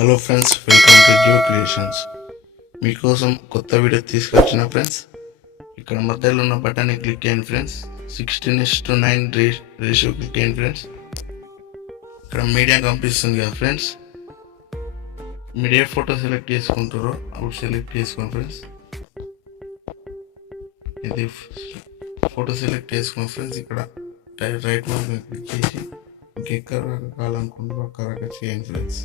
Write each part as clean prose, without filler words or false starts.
Hello friends, welcome to Jio creations. మీకోసం కొత్త వీడియో తీసుకొచ్చిన ఫ్రెండ్స్. ఇక్కడ మధ్యలో ఉన్న బటన్ని క్లిక్ చేయండి ఫ్రెండ్స్. 16:9 రేషియో క్లిక్ చేయండి ఫ్రెండ్స్. ఇక్కడ మీడియా కనిపిస్తుంది కదా ఫ్రెండ్స్. మీరు ఏ ఫోటో సెలెక్ట్ చేసుకుంటారో అప్పుడు సెలెక్ట్ చేసుకోండి ఫ్రెండ్స్. ఇది ఫోటో సెలెక్ట్ చేసుకోండి ఫ్రెండ్స్. ఇక్కడ రైట్ మార్క్ క్లిక్ చేసి మీకు ఎక్కడ కావాలనుకుంటారో అక్కడ చేయండి ఫ్రెండ్స్.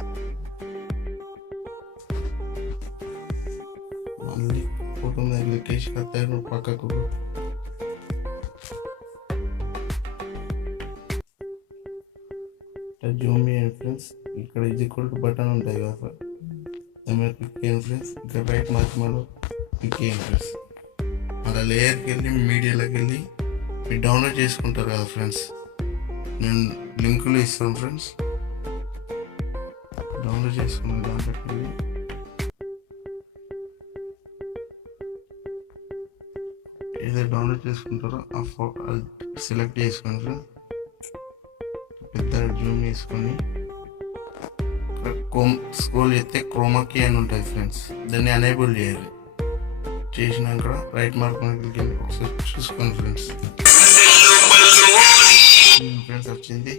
మళ్ళీ ఫోటో మీద క్లిక్ చేసి కత్తారు పక్కకు జూమ్ చేయండి ఫ్రెండ్స్. ఇక్కడ ఈక్వల్ టు బటన్ ఉంటాయి కదా, దాని మీద క్లిక్ చేయండి ఫ్రెండ్స్. ఇక్కడ రైట్ మార్క్ మళ్ళీ క్లిక్ చేయండి ఫ్రెండ్స్. అలా లేయర్కి వెళ్ళి మీడియాలోకి వెళ్ళి మీరు డౌన్లోడ్ చేసుకుంటారు కదా ఫ్రెండ్స్. నేను లింకులు ఇస్తాను ఫ్రెండ్స్. డౌన్లోడ్ చేసుకున్న దాంట్లోకి వెళ్ళి ఏదైతే డౌన్లోడ్ చేసుకుంటారో ఆ ఫోటో అది సెలెక్ట్ చేసుకోండి ఫ్రెండ్స్. పెద్ద జూమ్ చేసుకొని స్క్రోల్ చేస్తే క్రోమాకీ అని ఉంటుంది ఫ్రెండ్స్. దాన్ని ఎనేబుల్ చేయాలి. చేసినాక రైట్ మార్క్ ఒకసారి చూసుకోండి ఫ్రెండ్స్. ఫ్రెండ్స్ వచ్చింది.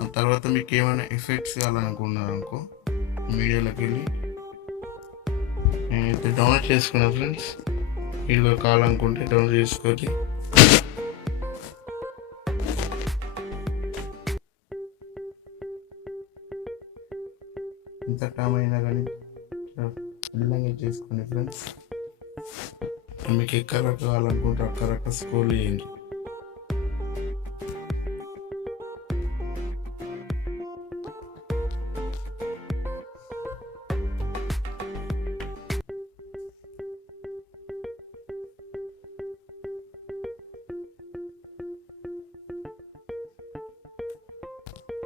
ఆ తర్వాత మీకు ఏమైనా ఎఫెక్ట్స్ కావాలనుకున్నారనుకో మీడియాలోకి వెళ్ళి నేనైతే డౌన్లోడ్ చేసుకున్నా ఫ్రెండ్స్. వీడియో కావాలనుకుంటే డౌన్లోడ్ చేసుకోవాలి. ఇంత టైం అయినా కానీ బిల్లంగా చేసుకోండి ఫ్రెండ్స్. మీకు ఎక్కడ కావాలనుకుంటే అక్కడ స్క్రోల్ చేయండి.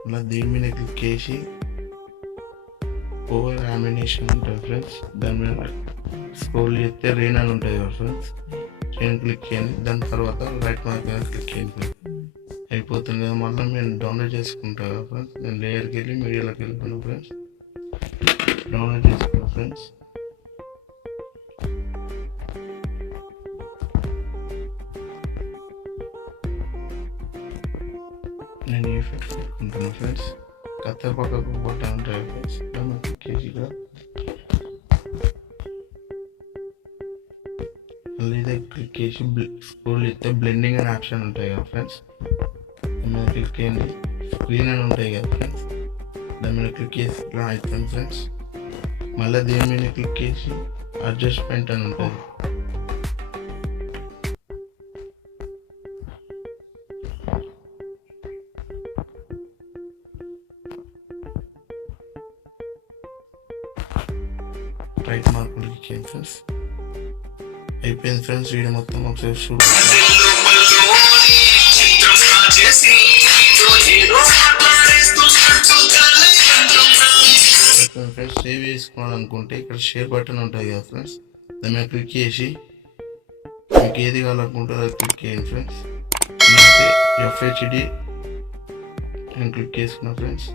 ఇలా దీని మీద క్లిక్ చేసి ఓవర్ లామినేషన్ ఉంటుంది ఫ్రెండ్స్. దాని మీద స్క్రోల్ చేస్తే రెయిన్ అని ఉంటుంది కదా ఫ్రెండ్స్. రెయిన్ క్లిక్ చేయండి. దాని తర్వాత రైట్ మార్క్ మీద క్లిక్ చేయండి. అయిపోతుంది కదా. మళ్ళీ నేను డౌన్లోడ్ చేసుకుంటాను కదా ఫ్రెండ్స్. నేను లేయర్కి వెళ్ళి మీడియాలోకి వెళ్ళిపోయాను ఫ్రెండ్స్. డౌన్లోడ్ చేసుకున్నాను ఫ్రెండ్స్. నేను ఎఫెక్ట్స్ పెట్టుకుంటున్నాను ఫ్రెండ్స్. కత్త పక్కకు బటన్ ఉంటాయి ఫ్రెండ్స్. దాన్ని క్లిక్ చేసి మళ్ళీ ఇదే క్లిక్ చేసి స్క్రోల్ చేస్తే బ్లెండింగ్ అనే ఆప్షన్ ఉంటాయి కదా ఫ్రెండ్స్. దాని మీద క్లిక్ చేయండి. స్క్రీన్ అని ఉంటాయి కదా ఫ్రెండ్స్. దాని మీద క్లిక్ చేసి ఇట్లా అవుతుంది ఫ్రెండ్స్. మళ్ళీ దీని మీద క్లిక్ చేసి అడ్జస్ట్మెంట్ అని ఉంటుంది. రైట్ మార్క్ క్లిక్ చేయండి ఫ్రెండ్స్. అయిపోయింది ఫ్రెండ్స్. వీడియో మొత్తం ఒకసారి చూడండి ఫ్రెండ్స్. సేవ్ చేసుకోవాలనుకుంటే ఇక్కడ షేర్ బటన్ ఉంటుంది కదా ఫ్రెండ్స్. దాని మీద క్లిక్ చేసి మీకు ఏది కావాలనుకుంటే అది క్లిక్ చేయండి ఫ్రెండ్స్. నేనైతే FHD నేను క్లిక్ చేసుకున్నా ఫ్రెండ్స్.